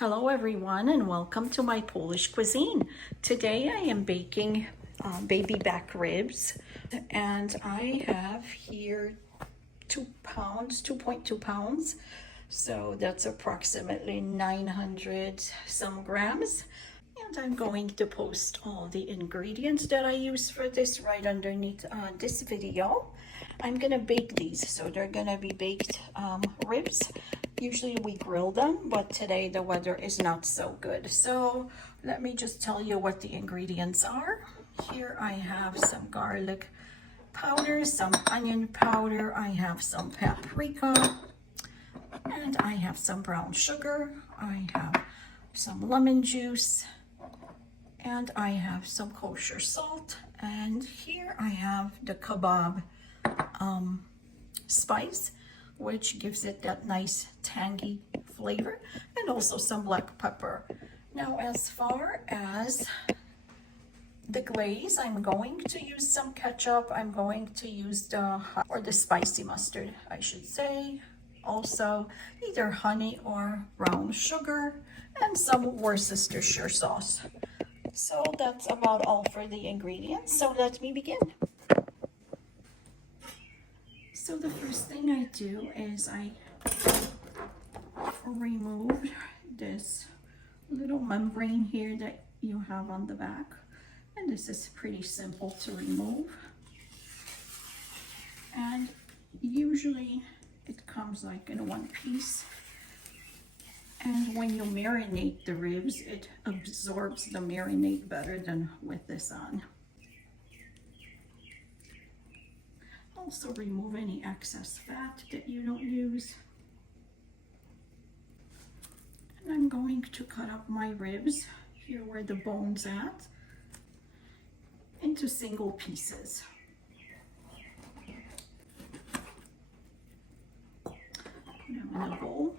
Hello everyone and welcome to my Polish cuisine. Today I am baking baby back ribs and I have here 2 pounds, 2.2 pounds. So that's approximately 900 some grams. And I'm going to post all the ingredients that I use for this right underneath this video. I'm gonna bake these, so they're gonna be baked ribs. Usually we grill them, but today the weather is not so good. So let me just tell you what the ingredients are. Here I have some garlic powder, some onion powder, I have some paprika, and I have some brown sugar. I have some lemon juice, and I have some kosher salt. And here I have the kebab spice, which gives it that nice tangy flavor, and also some black pepper. Now, as far as the glaze, I'm going to use some ketchup. I'm going to use the spicy mustard, I should say. Also, either honey or brown sugar, and some Worcestershire sauce. So that's about all for the ingredients. So let me begin. So the first thing I do is I remove this little membrane here that you have on the back. And this is pretty simple to remove. And usually it comes like in one piece. And when you marinate the ribs, it absorbs the marinade better than with this on. Also remove any excess fat that you don't use. And I'm going to cut up my ribs, here where the bone's at, into single pieces. Put them in a bowl.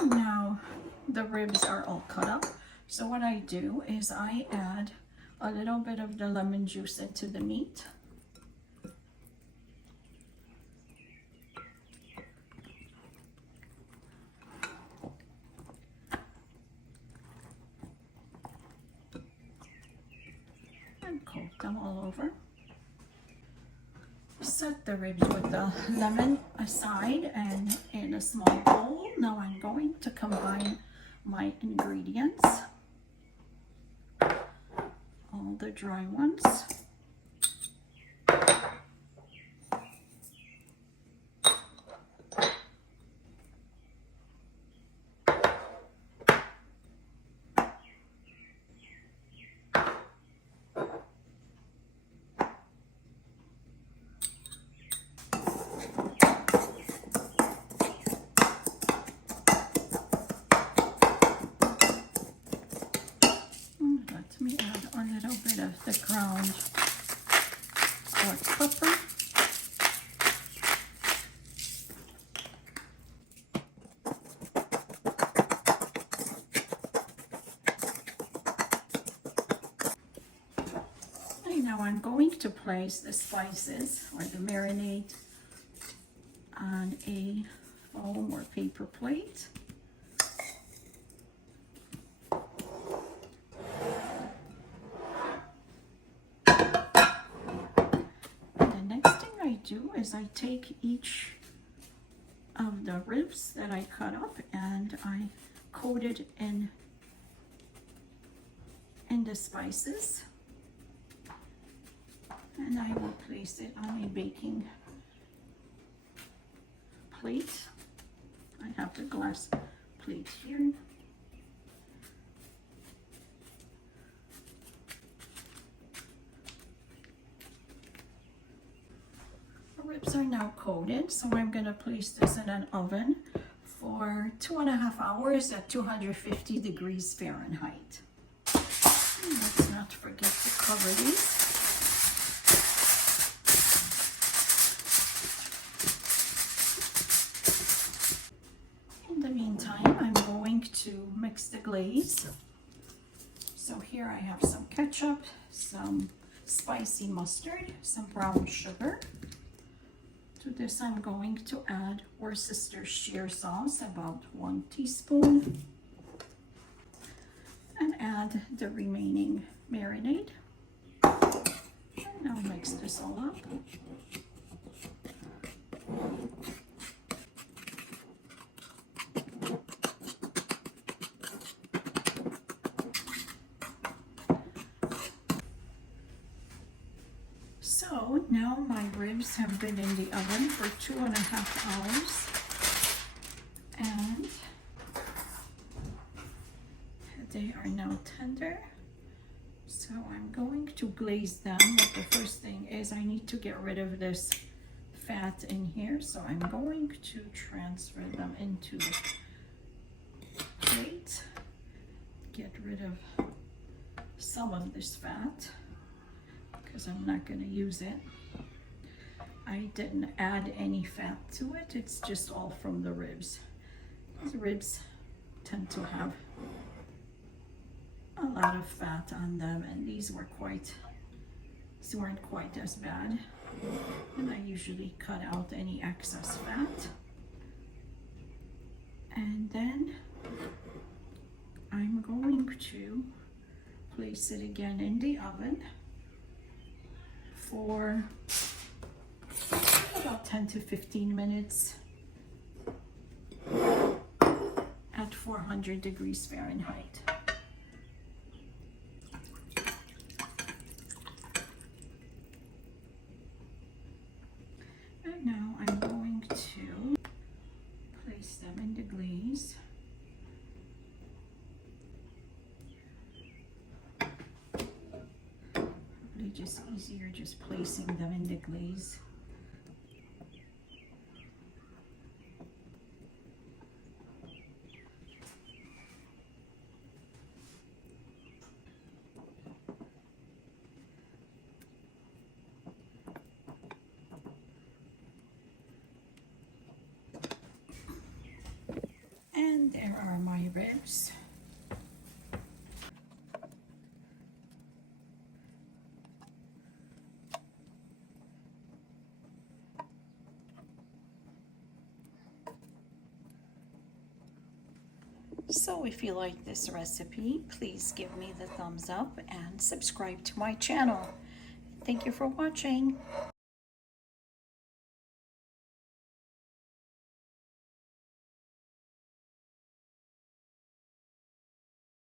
And now the ribs are all cut up. So what I do is I add a little bit of the lemon juice into the meat. And coat them all over. Set the ribs with the lemon aside and in a small bowl. Now I'm going to combine my ingredients, all the dry ones. Let me add a little bit of the ground black pepper. And now I'm going to place the spices or the marinade on a foam or paper plate. Do is I take each of the ribs that I cut up and I coat it in the spices, and I will place it on a baking plate. I have the glass plate here. Ribs are now coated, so I'm going to place this in an oven for 2.5 hours at 250 degrees Fahrenheit. And let's not forget to cover these. And here I have some ketchup, some spicy mustard, some brown sugar. To this I'm going to add Worcestershire sauce, about 1 teaspoon, and add the remaining marinade. And now mix this all up. So now my ribs have been in the oven for 2.5 hours, and they are now tender. So I'm going to glaze them, but the first thing is I need to get rid of this fat in here. So I'm going to transfer them into the plate, get rid of some of this fat, because I'm not going to use it. I didn't add any fat to it. It's just all from the ribs. The ribs tend to have a lot of fat on them, and these weren't quite as bad. And I usually cut out any excess fat. And then I'm going to place it again in the oven for about 10 to 15 minutes at 400 degrees Fahrenheit. And now I'm going to place them in the glaze. Just easier just placing them in the glaze. And there are my ribs. So if you like this recipe, please give me the thumbs up and subscribe to my channel. Thank you for watching.